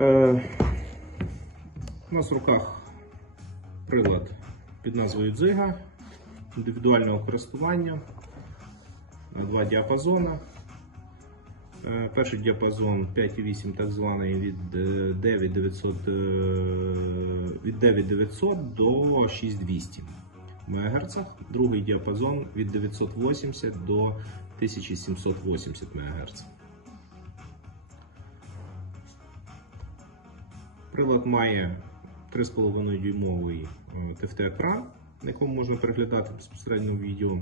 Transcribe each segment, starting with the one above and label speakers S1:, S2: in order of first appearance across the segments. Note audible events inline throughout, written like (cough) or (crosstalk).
S1: Е, у нас в руках прилад під назвою Дзига індивідуального користування. Два діапазони. Е, Перший діапазон 5,8 так званий від е, 9900, е, від 9900 до 6200 МГц. Другий діапазон від 980 до 1780 МГц. Прилад має 3,5 дюймовий TFT-екран, на якому можна переглядати безпосередньо відео.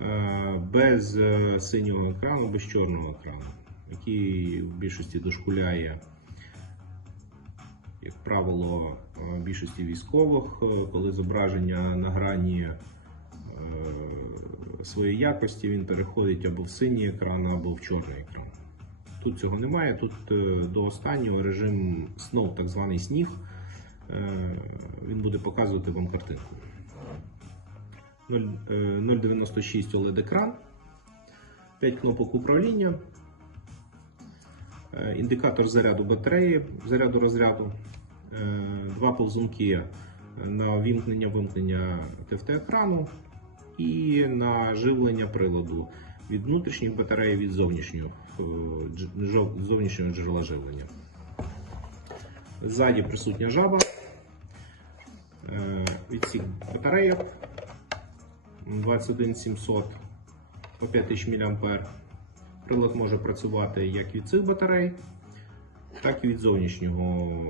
S1: Е, Без е, синього екрану, без чорного екрану, який в більшості дошкуляє, як правило, е, більшості військових, е, коли зображення на грані е, своєї якості він переходить або в синій екран, або в чорний екран. Тут цього немає. Тут е, до останнього режим Snow, так званий сніг. Е, Він буде показувати вам картинку. 0, е, 096 OLED екран, 5 кнопок управління, е, індикатор заряду батареї, заряду розряду, е, два повзунки на вімкнення-вимкнення TFT-екрану і на живлення приладу від внутрішніх батарей від зовнішнього, е, зовнішнього джерела живлення. Ззаді присутня жаба. Е, Відсік батарейок 21700 по 5000 мА. Прилад може працювати як від цих батарей, так і від зовнішнього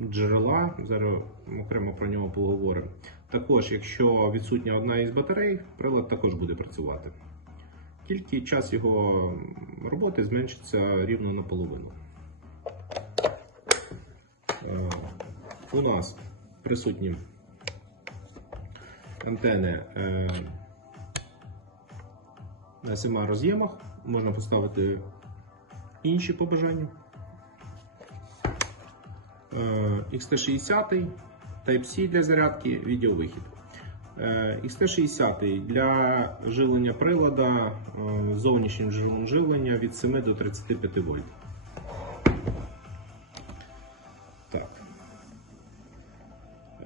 S1: джерела. Зараз окремо про нього поговоримо. Також, якщо відсутня одна із батарей, прилад також буде працювати. Тільки час його роботи зменшиться рівно наполовину. Е, У нас присутні антени е, на семи роз'ємах. Можна поставити інші по бажанню. Е, XT60, Type-C для зарядки, відеовихід. Е, XT60 для живлення прилада е, зовнішнім джерелом живлення від 7 до 35 вольт. Так.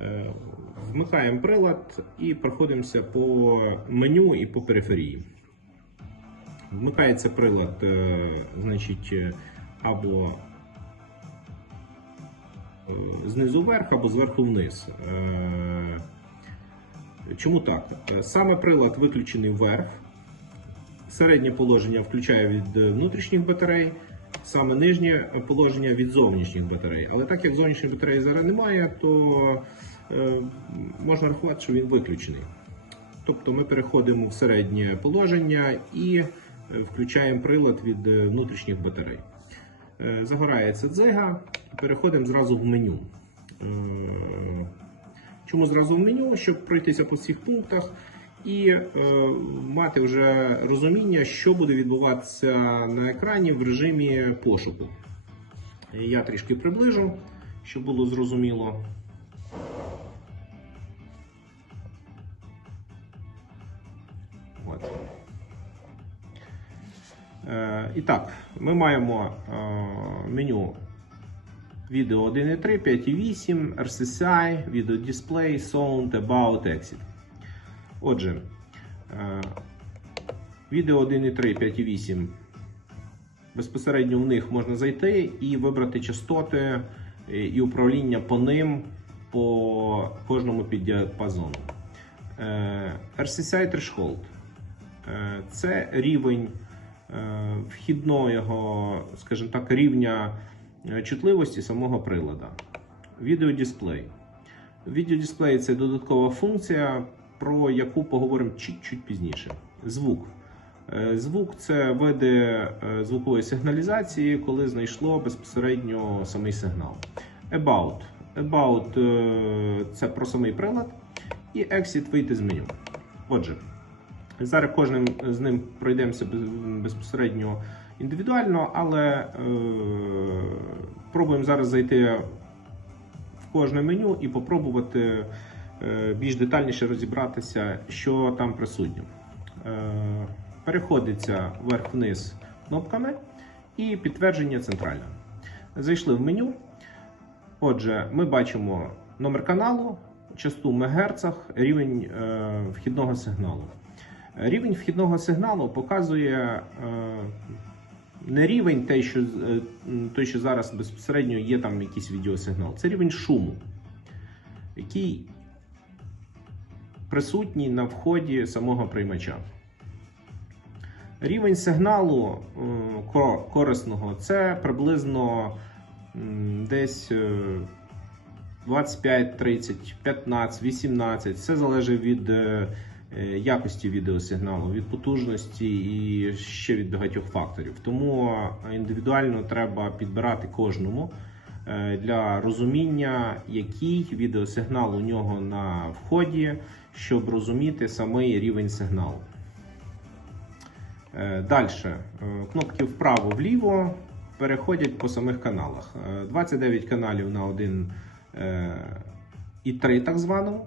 S1: Е, Вмикаємо прилад і проходимося по меню і по периферії. Вмикається прилад, значить, або знизу вверх, або зверху вниз. Е, Чому так? Е, Саме прилад виключений вверх. Середнє положення включає від е, внутрішніх батарей, саме нижнє положення від зовнішніх батарей. Але так як зовнішніх батарей зараз немає, то е, можна рахувати, що він виключений. Тобто ми переходимо в середнє положення і е, включаємо прилад від е, внутрішніх батарей. Е, Загорається дзига, переходимо зразу в меню. Чому зразу в меню? Щоб пройтися по всіх пунктах і е, мати вже розуміння, що буде відбуватися на екрані в режимі пошуку. Я трішки приближу, щоб було зрозуміло. От. Е, і так, ми маємо е, меню Відео 1.3, 5.8, RSSI, відео дисплей, Sound, About, Exit. Отже, е, відео 1.3, 5.8. Безпосередньо в них можна зайти і вибрати частоти е, і управління по ним по кожному піддіапазону. Е, RSSI Threshold. Це рівень вхідного, скажімо так, рівня чутливості самого прилада. Відеодисплей. Відеодисплей це додаткова функція, про яку поговоримо чуть-чуть пізніше. Звук. Е, Звук це види е, звукової сигналізації, коли знайшло безпосередньо самий сигнал. About. About е, це про самий прилад. І Exit вийти з меню. Отже, зараз кожним з ним пройдемося безпосередньо індивідуально, але е, пробуємо зараз зайти в кожне меню і попробувати е, більш детальніше розібратися, що там присутньо. Е, переходиться вверх-вниз кнопками і підтвердження центральне. Зайшли в меню. Отже, ми бачимо номер каналу, частоту в мегерцах, рівень е, вхідного сигналу. Рівень вхідного сигналу показує не рівень той, що, е, той, що зараз безпосередньо є там якийсь відеосигнал. Це рівень шуму, який присутній на вході самого приймача. Рівень сигналу е, корисного це приблизно десь е, 25, 30, 15, 18. Все залежить від е, якості відеосигналу, від потужності і ще від багатьох факторів. Тому е, індивідуально треба підбирати кожному е, для розуміння, який відеосигнал у нього на вході, щоб розуміти самий рівень сигналу. Далі. Кнопки вправо-вліво переходять по самих каналах. Е, 29 каналів на один е, і 3 так званому.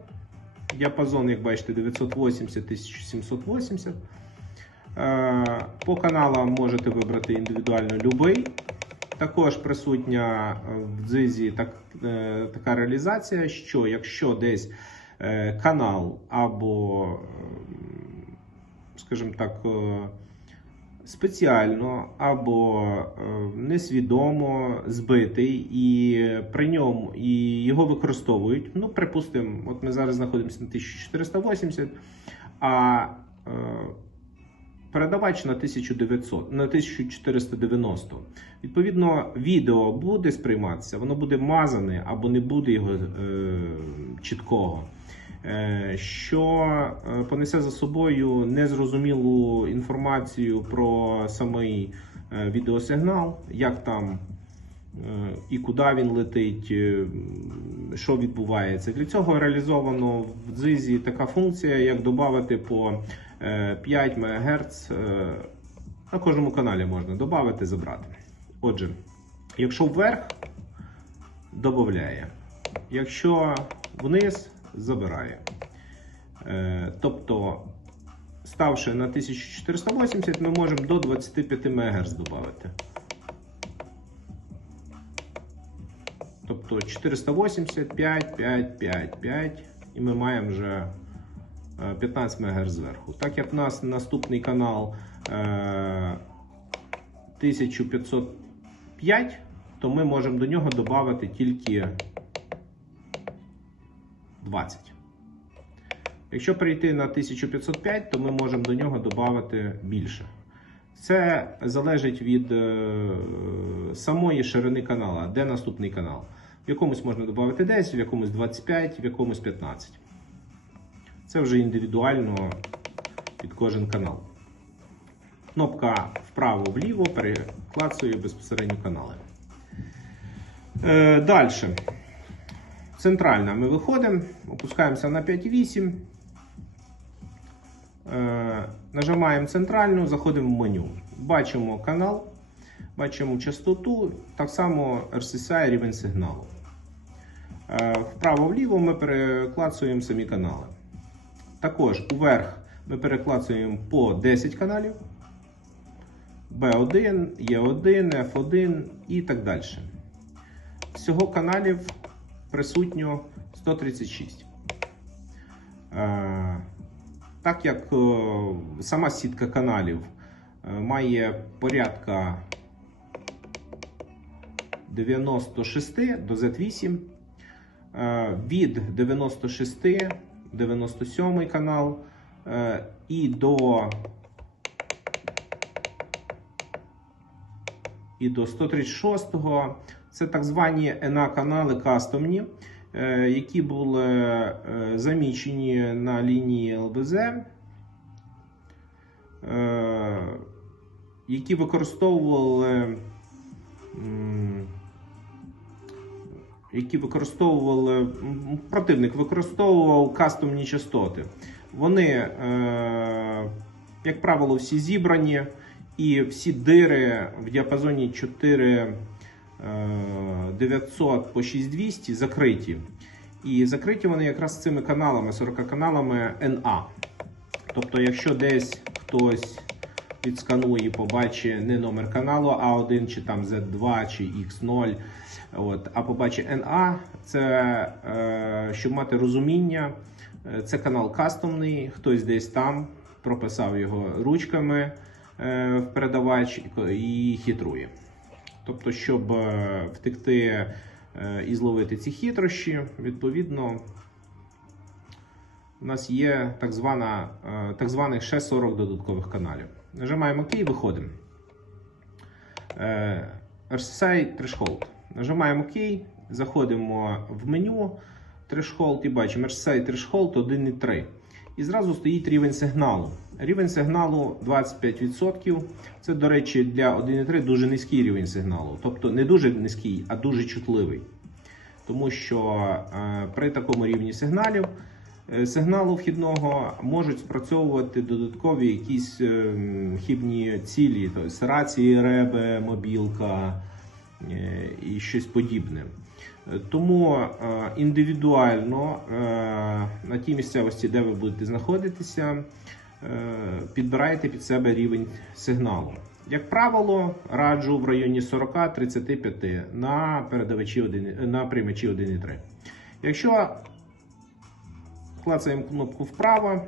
S1: Діапазон, як бачите, 980-1780. Е, По каналам можете вибрати індивідуально любий. Також присутня в дзизі так, е, така реалізація, що якщо десь е, канал або, ем, скажімо так, спеціально або е, несвідомо збитий, і при ньому і його використовують. Ну, припустимо, от ми зараз знаходимося на 1480, а е, передавач на 1900, на 1490. Відповідно, відео буде сприйматися, воно буде мазане або не буде його е, чіткого. Е, Що е, понесе за собою незрозумілу інформацію про самий е, відеосигнал, як там і куди він летить, що відбувається. Для цього реалізовано в дзизі така функція, як додати по е, 5 МГц. На кожному каналі можна додати, забрати. Отже, якщо вверх, додає. Якщо вниз, забирає. Е, Тобто, ставши на 1480, ми можемо до 25 МГц додати. Тобто 480, 5, 5, 5, 5, і ми маємо вже е, 15 МГц зверху. Так як в нас наступний канал е, 1505, то ми можемо до нього додати тільки 20. Якщо перейти на 1505, то ми можемо до нього додати більше. Це залежить від е, самої ширини канала, де наступний канал. В якомусь можна додати 10, в якомусь 25, в якомусь 15. Це вже індивідуально під кожен канал. Кнопка вправо-вліво переклацує безпосередньо канали. Е, Далі. Центральна ми виходимо, опускаємося на 5,8. Е, Нажимаємо центральну, заходимо в меню. Бачимо канал, бачимо частоту, так само RSSI рівень сигналу. Е, Вправо-вліво ми переклацуємо самі канали. Також уверх ми переклацуємо по 10 каналів. B1, E1, F1 і так далі. Всього каналів присутньо 136. Е, Так як е, сама сітка каналів е, має порядка 96 до Z8, е, від 96, 97 канал і до і до 136-го це так звані НА канали кастомні, е, які були е, замічені на лінії ЛБЗ, е, які використовували. Які використовували противник використовував кастомні частоти. Вони, як правило, всі зібрані, і всі дири в діапазоні 4 е, 900 по 6200 закриті. І закриті вони якраз цими каналами, 40 каналами NA. Тобто, якщо десь хтось відсканує і побачить не номер каналу А1 чи там Z2 чи X0, от, а побачить NA. Це е, щоб мати розуміння. е, Це канал кастомний, хтось десь там прописав його ручками е, в передавач і хитрує. Тобто, щоб е, втекти е, і зловити ці хитрощі, відповідно, у нас є так, звана, е, так званих ще 40 додаткових каналів. Нажимаємо ОК, виходимо. Е, RSSI Threshold. Нажимаємо ОК, заходимо в меню Threshold і бачимо RSSI Threshold 1.3. І зразу стоїть рівень сигналу. Рівень сигналу 25%. Це, до речі, для 1.3 дуже низький рівень сигналу. Тобто не дуже низький, а дуже чутливий. Тому що е, при такому рівні сигналів е, сигналу вхідного можуть спрацьовувати додаткові якісь е, хібні цілі, тобто рації, реби, мобілка е, і щось подібне. Тому е, індивідуально е, на тій місцевості, де ви будете знаходитися, е, підбирайте під себе рівень сигналу. Як правило, раджу в районі 40-35 на передавачі 1, на приймачі 1.3. Якщо клацаємо кнопку вправо,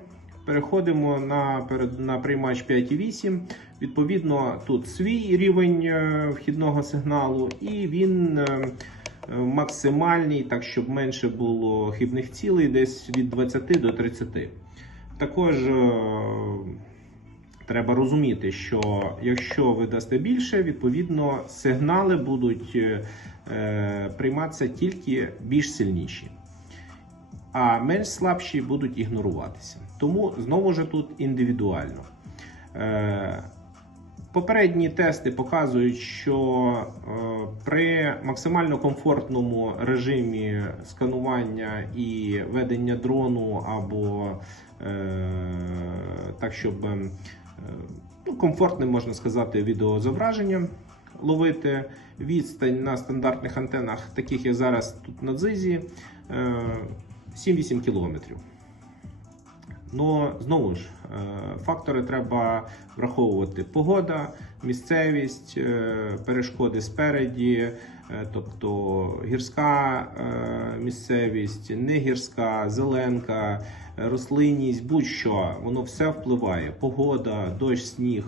S1: переходимо на, на приймач 5.8. Відповідно, тут свій рівень вхідного сигналу, і він е, максимальний, так щоб менше було хибних цілей, десь від 20 до 30. Також е, треба розуміти, що якщо ви дасте більше, відповідно сигнали будуть е, прийматися тільки більш сильніші, а менш слабші будуть ігноруватися. Тому знову ж тут індивідуально. Попередні тести показують, що е, при максимально комфортному режимі сканування і ведення дрону або е, так, щоб е, ну, комфортним можна сказати відеозображенням ловити відстань на стандартних антенах, таких як зараз тут на дзизі, е, 7-8 кілометрів. Ну, знову ж, е, фактори треба враховувати: погода, місцевість, е, перешкоди спереді, е, тобто гірська місцевість, негірська, зеленка, рослинність, будь-що, воно все впливає. Погода, дощ, сніг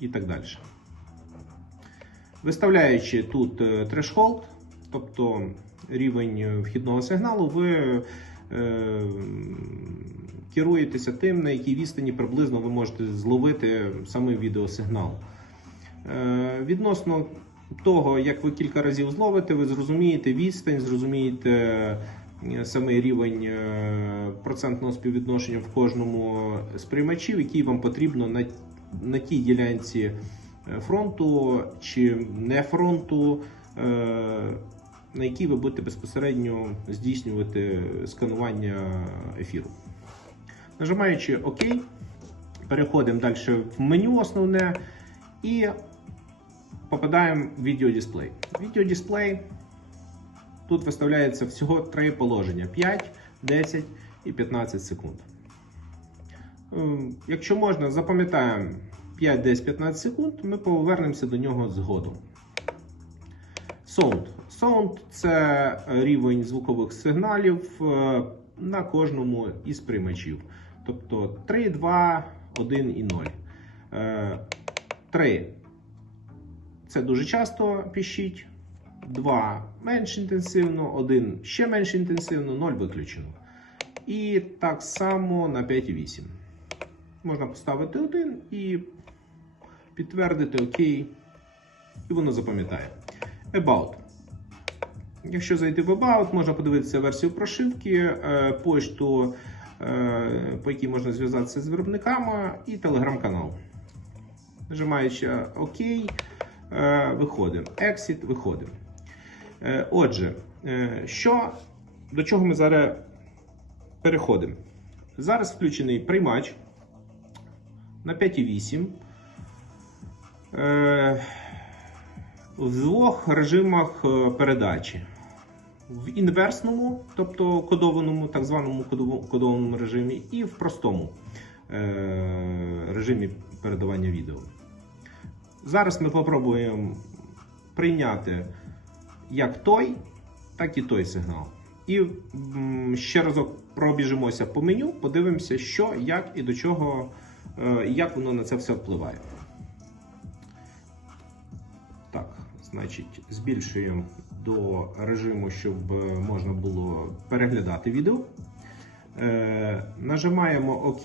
S1: і так далі. Виставляючи тут threshold, тобто рівень вхідного сигналу, ви керуєтеся тим, на якій відстані приблизно ви можете зловити саме відеосигнал. Е, Відносно того, як ви кілька разів зловите, ви зрозумієте відстань, зрозумієте е, самий рівень е, процентного співвідношення в кожному з приймачів, який вам потрібно на, на тій ділянці фронту чи не фронту, на якій ви будете безпосередньо здійснювати сканування ефіру. Нажимаючи ОК, переходимо далі в меню основне і попадаємо в відеодисплей. Відеодисплей тут виставляється всього три положення: 5, 10 і 15 секунд. Ем, Якщо можна, запам'ятаємо 5, 10, 15 секунд, ми повернемося до нього згодом. Sound. Sound – це рівень звукових сигналів е, на кожному із приймачів. Тобто 3, 2, 1 і 0. Е, 3 це дуже часто піщить. 2 менш інтенсивно, 1 ще менш інтенсивно, 0 виключено. І так само на 5,8. Можна поставити 1 і підтвердити ОК, і воно запам'ятає. About. Якщо зайти в About, можна подивитися версію прошивки, е, пошту, е, по якій можна зв'язатися з виробниками, і телеграм-канал. Нажимаючи ОК, е, виходимо. Exit, виходимо. Е, Отже, е, що, до чого ми зараз переходимо? Зараз включений приймач на 5,8. Е, в двох режимах е, передачі. В інверсному, тобто кодованому, так званому кодованому режимі, і в простому е, режимі передавання відео. Зараз ми попробуємо прийняти як той, так і той сигнал. І ще разок пробіжимося по меню, подивимося, що, як і до чого, е, як воно на це все впливає. Так, значить, збільшуємо до режиму, щоб е, можна було переглядати відео. Е, нажимаємо ОК,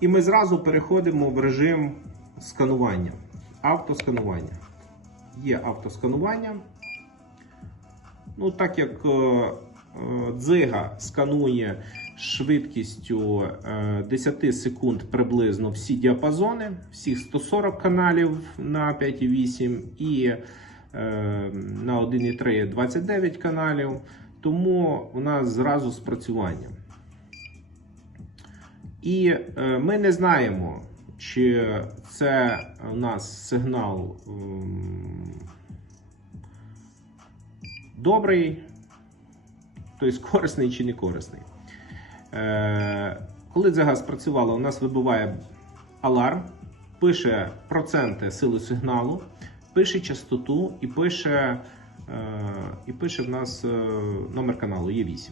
S1: і ми зразу переходимо в режим сканування. Автосканування. Є автосканування. Ну, так як е, дзига сканує швидкістю е, 10 секунд приблизно всі діапазони, всіх 140 каналів на 5,8 і на 1,3 29 каналів, тому у нас зразу спрацювання. І е, ми не знаємо, чи це у нас сигнал ем, добрий, тобто корисний чи не корисний. Е, коли дзига спрацювала, у нас вибиває аларм, пише проценти сили сигналу, пише частоту і пише, е, і пише в нас е, номер каналу Є8.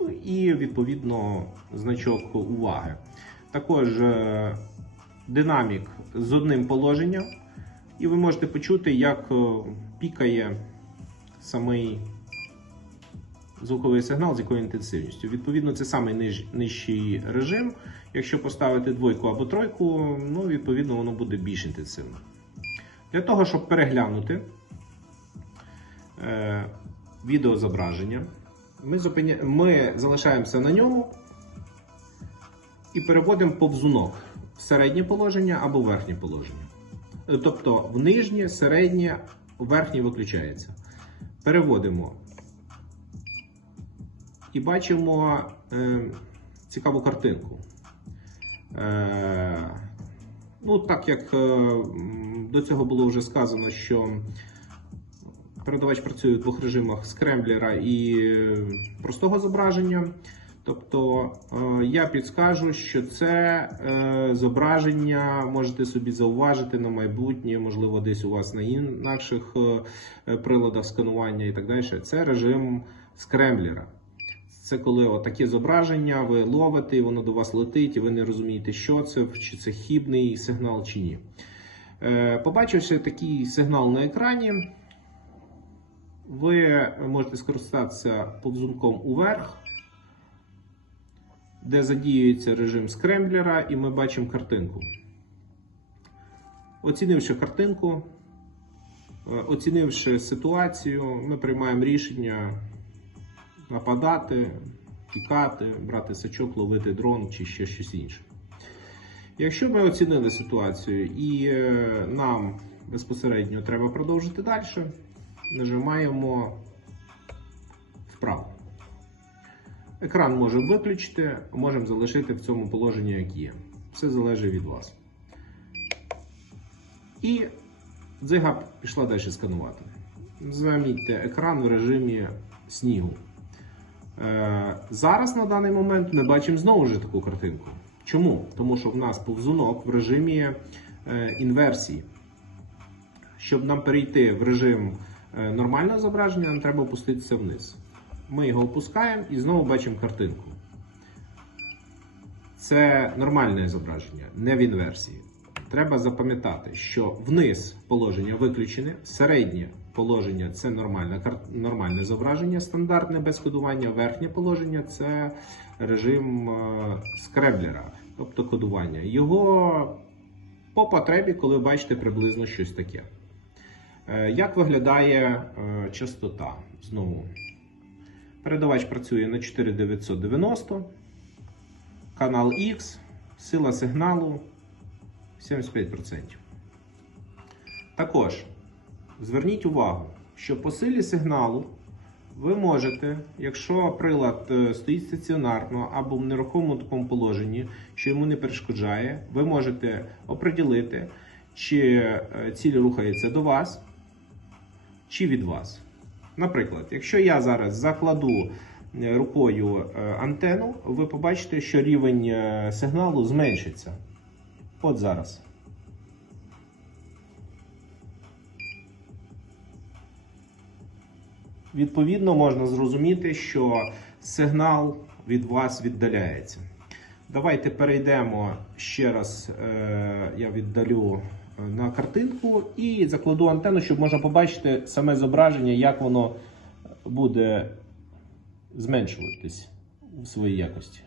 S1: Ну, і відповідно значок уваги. Також е, динамік з одним положенням, і ви можете почути, як пікає самий звуковий сигнал з якою інтенсивністю. Відповідно, це самий ниж, нижчий режим. Якщо поставити двойку або тройку, ну, відповідно, воно буде більш інтенсивно. Для того, щоб переглянути е, відеозображення, ми, зупиня... ми залишаємося на ньому і переводимо повзунок в середнє положення або в верхнє положення. Е, Тобто в нижнє, середнє, верхнє виключається. Переводимо і бачимо е, цікаву картинку. Е, ну, так як е, до цього було вже сказано, що передавач працює в двох режимах скремблера і е, простого зображення. Тобто е, я підскажу, що це зображення можете собі зауважити на майбутнє, можливо, десь у вас на інакших е, приладах сканування і так далі. Це режим скремблера. Це коли отаке зображення ви ловите, воно до вас летить, і ви не розумієте, що це, чи це хібний сигнал, чи ні. Е, Побачивши такий сигнал на екрані, ви можете скористатися повзунком уверх, де задіюється режим скремблера, і ми бачимо картинку. Оцінивши картинку, е, оцінивши ситуацію, ми приймаємо рішення нападати, тікати, брати сачок, ловити дрон чи ще щось інше. Якщо ми оцінили ситуацію і е, нам безпосередньо треба продовжити далі, нажимаємо вправо. Екран можемо виключити, можемо залишити в цьому положенні, як є. Все залежить від вас. І дзига пішла далі сканувати. Замітьте екран в режимі снігу. Е, Зараз на даний момент ми бачимо знову ж таку картинку. Чому? Тому що в нас повзунок в режимі е, інверсії. Щоб нам перейти в режим е, нормального зображення, нам треба опуститися вниз. Ми його опускаємо і знову бачимо картинку. Це нормальне зображення, не в інверсії. Треба запам'ятати, що вниз положення виключене, середнє положення це нормальне, нормальне зображення, стандартне без кодування, верхнє положення це режим е, скреблера, тобто кодування. Його по потребі, коли бачите приблизно щось таке. Е, Як виглядає е, частота? Знову. Передавач працює на 4990, канал X, сила сигналу 75%. Також зверніть увагу, що по силі сигналу ви можете, якщо прилад е, стоїть стаціонарно або в нерухомому такому положенні, що йому не перешкоджає, ви можете оприділити, чи е, ціль рухається до вас, чи від вас. Наприклад, якщо я зараз закладу е, рукою антенну, ви побачите, що рівень сигналу зменшиться. От зараз. Відповідно, можна зрозуміти, що сигнал від вас віддаляється. Давайте перейдемо ще раз. Е, я віддалю е, на картинку і закладу антенну, щоб можна побачити саме зображення, як воно буде зменшуватись у своїй якості.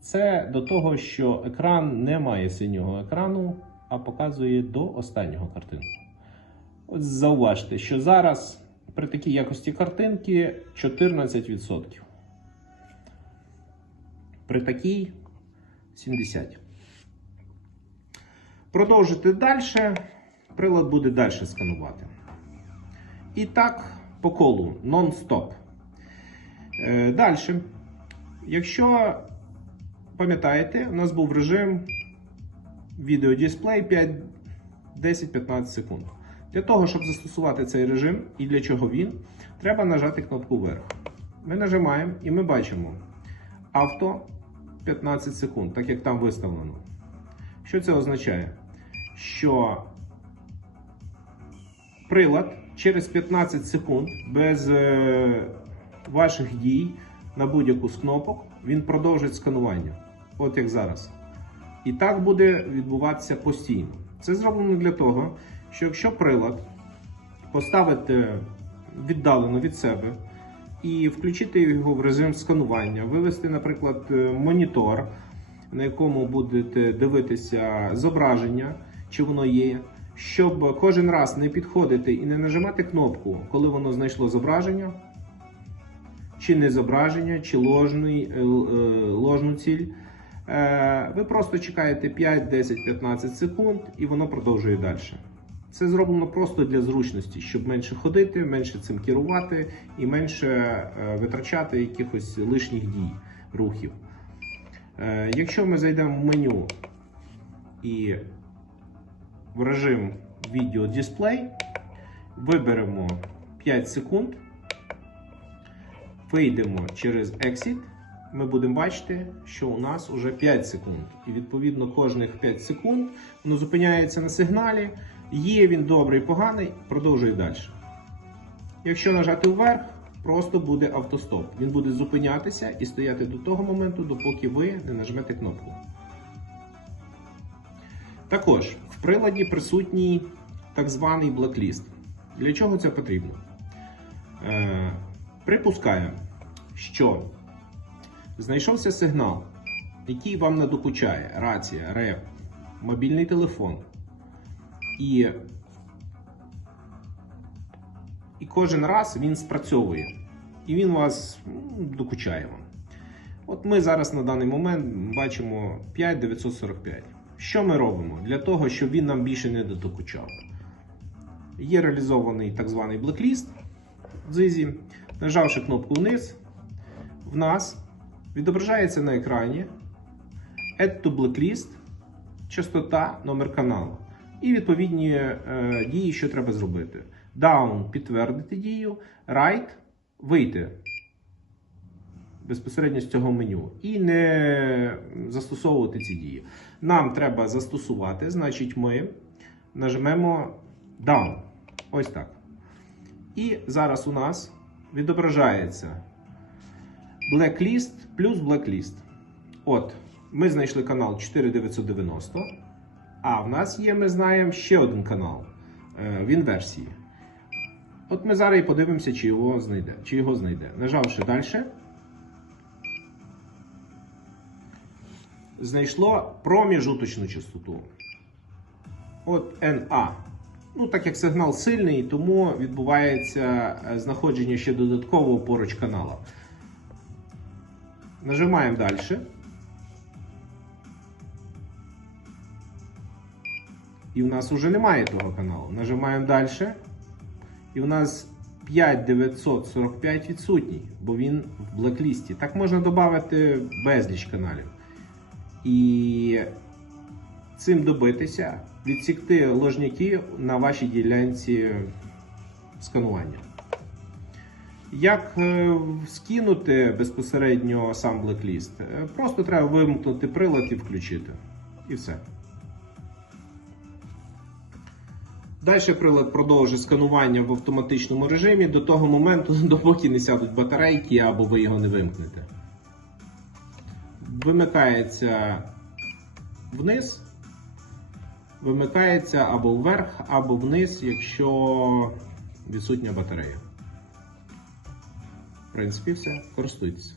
S1: Це до того, що екран не має синього екрану, а показує до останнього картинку. От зауважте, що зараз при такій якості картинки 14%. При такій 70%. Продовжити далі. Прилад буде далі сканувати. І так, по колу нон-стоп. Е, далі. Якщо пам'ятаєте, у нас був режим відеодисплей 5, 10-15 секунд. Для того, щоб застосувати цей режим і для чого він, треба нажати кнопку вверх. Ми нажимаємо і ми бачимо авто 15 секунд, так як там виставлено. Що це означає? Що прилад через 15 секунд без е, ваших дій на будь-яку з кнопок він продовжить сканування. От як зараз. І так буде відбуватися постійно. Це зроблено для того, що якщо прилад поставити віддалено від себе і включити його в режим сканування, вивести, наприклад, монітор, на якому будете дивитися зображення, чи воно є, щоб кожен раз не підходити і не нажимати кнопку, коли воно знайшло зображення, чи не зображення, чи ложний, е, е, ложну ціль. Е, Ви просто чекаєте 5, 10, 15 секунд і воно продовжує далі. Це зроблено просто для зручності, щоб менше ходити, менше цим керувати і менше е, витрачати якихось лишніх дій, рухів. Е, Якщо ми зайдемо в меню і в режим відео дисплей, виберемо 5 секунд, вийдемо через Exit, ми будемо бачити, що у нас вже 5 секунд. І відповідно кожних 5 секунд воно зупиняється на сигналі. Є він добрий, поганий, продовжує далі. Якщо нажати вверх, просто буде автостоп. Він буде зупинятися і стояти до того моменту, допоки ви не нажмете кнопку. Також в приладі присутній так званий блокліст. Для чого це потрібно? Е, припускаю, що знайшовся сигнал, який вам надокучає: рація, реп, мобільний телефон. І і кожен раз він спрацьовує. І він вас ну, докучає вам. От ми зараз на даний момент бачимо 5945. Що ми робимо? Для того, щоб він нам більше не докучав. Є реалізований так званий блекліст в дзизі. Нажавши кнопку вниз, в нас відображається на екрані Add to Blacklist, частота, номер каналу. І відповідні е, дії, що треба зробити. Down підтвердити дію, Right вийти безпосередньо з цього меню і не застосовувати ці дії. Нам треба застосувати, значить, ми нажмемо Down. Ось так. І зараз у нас відображається Blacklist плюс Blacklist. От, ми знайшли канал 4990. А в нас є, ми знаємо, ще один канал е, в інверсії. От ми зараз і подивимося, чи його знайде. Чи його знайде. Нажавши далі. Знайшло проміжуточну частоту. От NA. Ну, так як сигнал сильний, тому відбувається е, знаходження ще додаткового поруч канала. Нажимаємо далі. І в нас вже немає того каналу. Нажимаємо далі. І в нас 5945 відсутній, бо він в блеклісті. Так можна додати безліч каналів. І цим добитися, відсікти ложняки на вашій ділянці сканування. Як е, скинути безпосередньо сам блекліст? Е, Просто треба вимкнути прилад і включити. І все. Далі прилад продовжить сканування в автоматичному режимі до того моменту, (laughs) допоки не сядуть батарейки або ви його не вимкнете. Вимикається вниз, вимикається або вверх, або вниз, якщо відсутня батарея. В принципі, все. Користуйтесь.